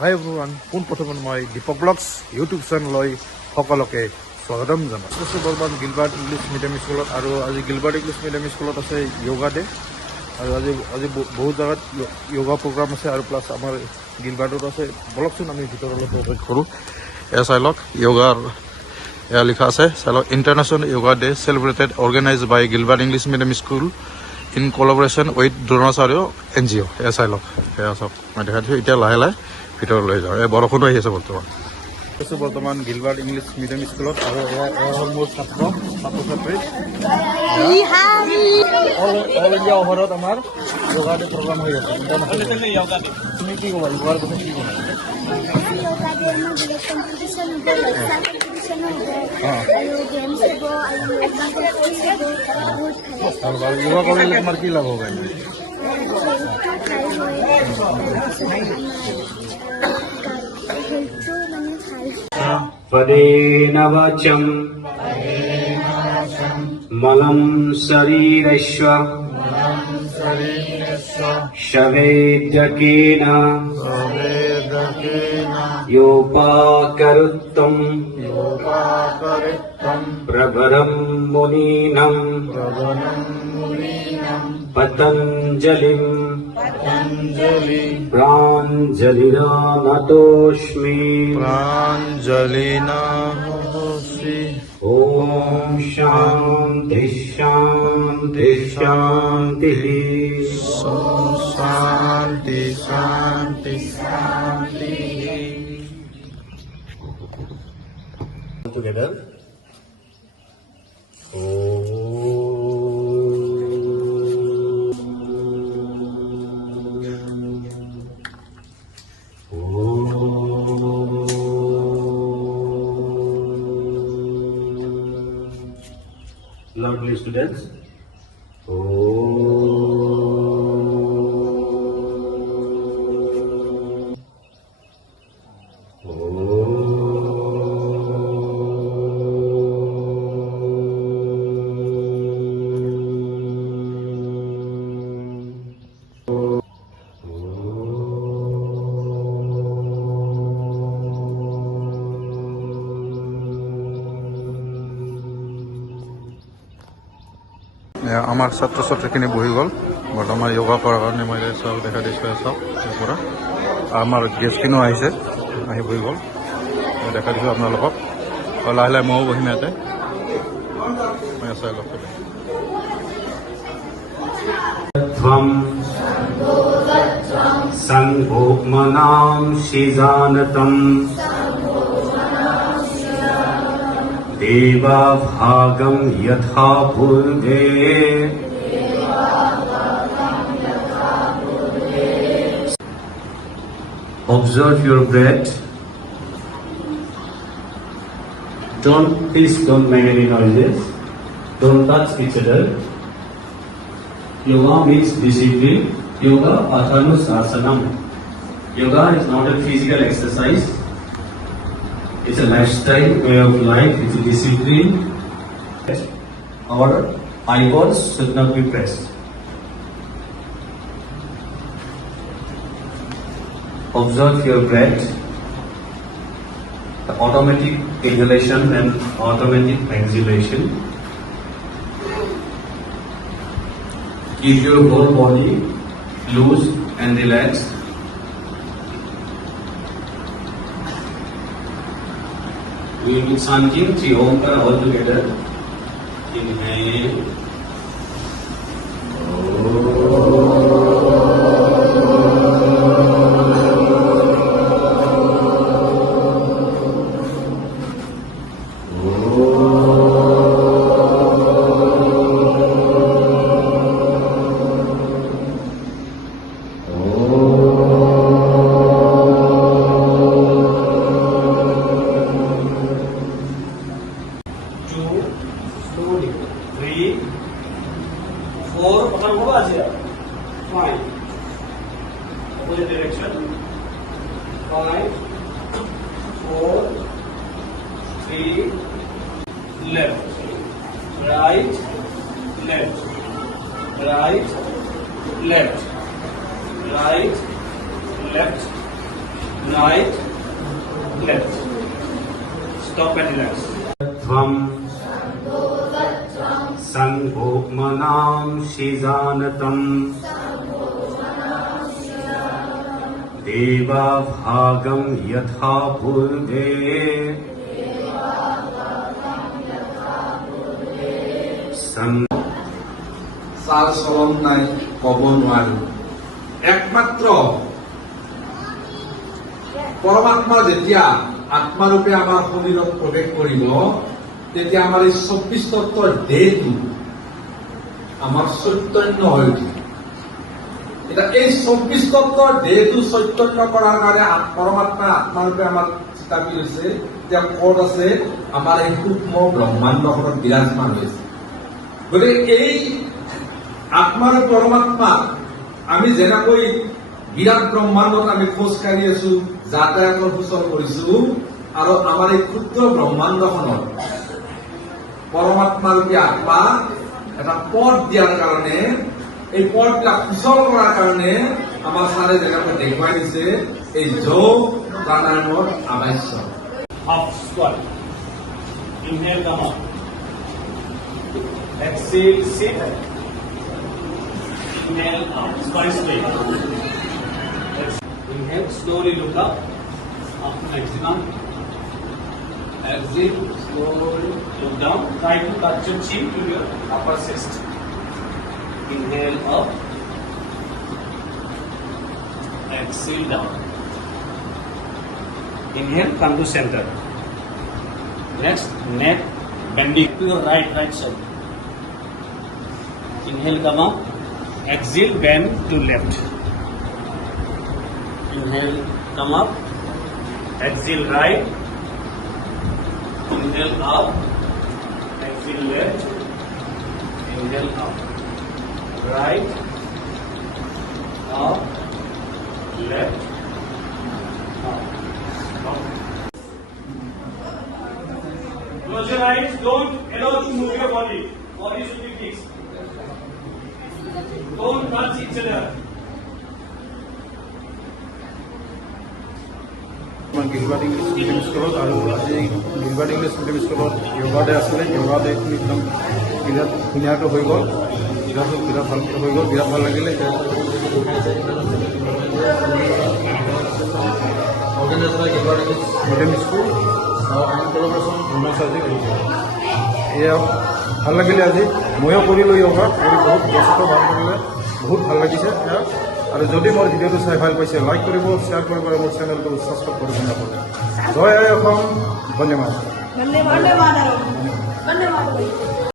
High everyone, পোনপ্ৰথমে মই Dipak blogs YouTube চেনেললৈ সকলোকে স্বাগতম জনাওঁ। বৰ্তমান গিলবাৰ্ট ইংলিছ মিডিয়াম স্কুলত, আৰু আজি গিলবাৰ্ট ইংলিছ মিডিয়াম স্কুলত আছে য়োগা ডে। আৰু আজি বহুত জেগাত য়োগা প্ৰগ্ৰাম আছে, আৰু প্লাছ আমাৰ গিলবাৰ্টত আছে। বলকচোন আমি ভিতৰলৈ প্ৰৱেশ কৰোঁ। এয়া চাই লওক, য়োগাৰ এয়া লিখা আছে, চাই লওক, international yoga day celebrated organise by Gilbert English medium school in collaboration with Dronacharya NGO। এয়া চাই লওক, এয়া চাওক, মই দেখাই দিছোঁ। এতিয়া লাহে লাহে ভিতৰলৈ যাওঁ। এই বৰষুণো আহি আছে বৰ্তমান গিলবাৰ্ট ইংলিছ মিডিয়াম স্কুলত, আৰু এয়া হ'ল মোৰ ছাত্ৰ ছাত্ৰী। অল ইণ্ডিয়া অভাৰত আমাৰ য়োগা ডে প্ৰগ্ৰাম হৈ আছে। তুমি কি ক'বা য়োগাৰ কথা, কি ক'বা? য়োগা কৰিলে তোমাৰ কি লাভ হ'ব? पदेन वचम् मलं शरीरस्व शवेद्यकेन योपाकरुत्तम् प्रवरं मुनीनं पतञ्जलिं प्राञ्जलिना नतोऽस्मि। ॐ शान्ति शान्ति शान्तिः। शान्ति शान्ति शान्ति। Together. Lovely students. আমাৰ ছাত্ৰ ছাত্ৰীখিনি বহি গ'ল বৰ্তমান য়োগা কৰাৰ কাৰণে। মই চাওক, দেখা দিছোঁ চাওক, পৰা আমাৰ গেষ্টখিনিও আহিছে, আহি বহি গ'ল। মই দেখা দিছোঁ আপোনালোকক। লাহে লাহে ময়ো বহিম ইয়াতে। মই চাই লওক, संभोमनां शिजानतम् देवाभागं यथा पूर्वे observe your breath. Please don't make any noises. Don't touch each other. Yoga means discipline. Yoga Athanusasanam. Yoga is not a physical exercise. It's a lifestyle, way of life. It's a discipline. Our eyeballs should not be pressed. Observe your breath. The automatic inhalation and automatic exhalation. Keep your whole body loose and relaxed. We will be chanting Shri Omkara all together. Inhale. Slowly. 3, 4. Fine. Opposite direction. 5, 4, 3. Left. Right. Left. Right. Left. Right. Left. right, left. Stop and relax. त्वं सङ्गोपमनां शिजानतम् देवाभागं यथा पूर्वे চাল চলন নাই কব নোৱাৰো একমাত্ৰ পৰমাত্মা যেতিয়া আত্মাৰূপে আমাৰ শৰীৰত প্ৰৱেশ কৰিব তেতিয়া আমাৰ এই 24 তত্বৰ দেহটো আমাৰ চৈতন্য হৈ উঠিব। এতিয়া এই 24 তত্বৰ দেহটো চৈতন্য কৰাৰ কাৰণে পৰমাত্মা আত্মাৰূপে আমাক চিতাপি লৈছে যে ক'ত আছে আমাৰ এই সূক্ষ্ম ব্ৰহ্মাণ্ডখনত বিৰাজমান হৈছে। গতিকে এই আত্মা আৰু পৰমাত্মা আমি যেনেকৈ বিৰাট ব্ৰহ্মাণ্ডত আমি খোজকাঢ়ি আছো, যাতায়াতৰ সুচল কৰিছো, আৰু আমাৰ এই ক্ষুদ্ৰ ব্ৰহ্মাণ্ডখনত পৰমাত্মাৰূপী আত্মা এটা পথ দিয়াৰ কাৰণে, এই পথবিলাক সুচল কৰাৰ কাৰণে আমাৰ ছাৰে যেনেকৈ দেখুৱাই দিছে এই যোগ প্ৰাণায়ামৰ আৱশ্যক। Half squat. Inhale, come up. Exhale, sit. Inhale, up. Spine straight. Inhale, slowly look up. Up to maximum. Exhale, slowly look down. Try to touch your chin to your upper chest. Inhale, up. Exhale, down. Inhale, come to center. Next, neck bending to your right side. Inhale, come up. Exhale, bend to left. Inhale, come up. Exhale, right. Inhale, up. Exhale, left. Inhale, up. Right. Up. Left. Up. Up. Close your eyes. Don't allow to move your body. Body should be fixed. Don't touch each other. Gilbert English medium স্কুলত আৰু আজি Gilbert English medium স্কুলত yoga day আছিলে। Yoga day একদম বিৰাট ধুনীয়াকৈ হৈ গ'ল, বিৰাট ভালকৈ হৈ গ'ল, বিৰাট ভাল লাগিলে। মিডিয়াম স্কুল আইন কলাবৰেশ্যন ব্ৰহ্মচাৰী এয়া ভাল লাগিলে। আজি ময়ো কৰিলোঁ য়োগা, কৰি বহুত যথেষ্ট ভাল কৰিলে, বহুত ভাল লাগিছে এয়া। আৰু যদি মোৰ ভিডিঅ'টো চাই ভাল পাইছে, লাইক কৰিব, শ্বেয়াৰ কৰিব, আৰু মোৰ চেনেলটো ছাবস্ক্ৰাইব কৰিব নাপাহৰিব। জয় আই অসম, ধন্যবাদ। ধন্যবাদ।